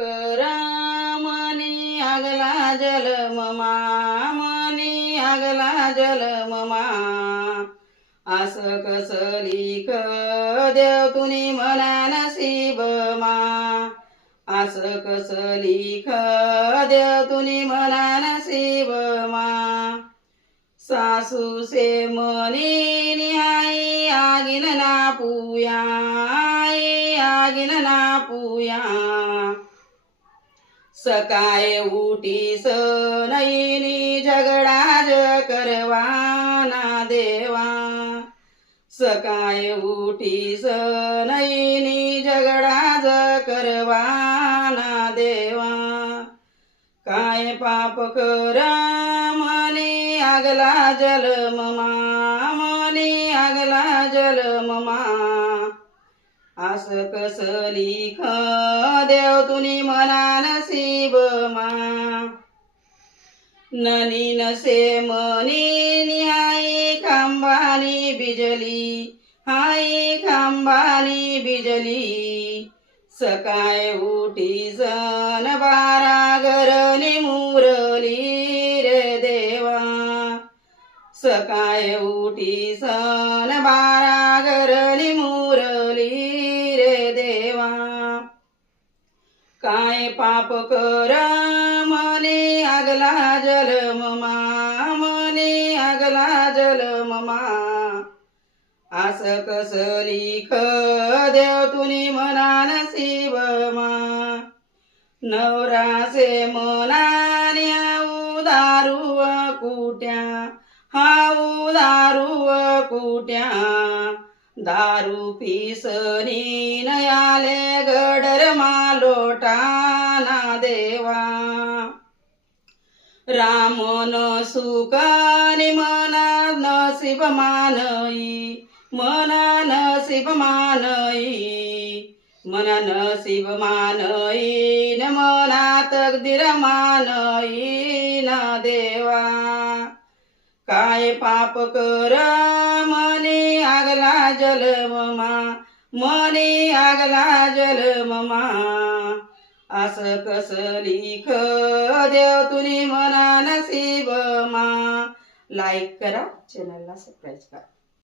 करा मनी आगला जलममा मनी आगला जलममा आस कस लिख देव तुनी मना नसीबमा आस कस लिख देव तुनी मना नसीबमा सासू से मनी निहाई आगिन ना पुया आगिन ना पुया सकाय उठी नयनी झगडा ज करवाना देवा सकाय उठी नयनी झगडा ज करवाना देवा काय पाप करा मनी आगला जलममा मनी आगला जलममा आस कस लिख देव तुनी मना नसीबमा ननी नसे मनी निहाई खांबानी बिजली हाई खांबानी बिजली सकाय उठी सन बारा घरनी मुरली रे देवा सकाय उठी सन बारा घरनी मुरली रे देवा काय पाप कर मनी आगला जलममा मनी आगला जलममा आस कस लिख देव तुनी मना नसीबमा नवरा से मनान्या दारू कुट्या हाऊ दारू कुट्या दारू पिसनी नयाले गडर मालोटाना देवा रामन सुकानी मना नसीब मानई मना नसीब मानई मना नसीब मानई न मना तकदीर मानई न देवा काय पाप कर मनी आगला जलममा मनी आगला जलममा आस कस लिख देव तुनी मना नसीबमा लाईक करा चॅनलला सबस्क्राईब करा.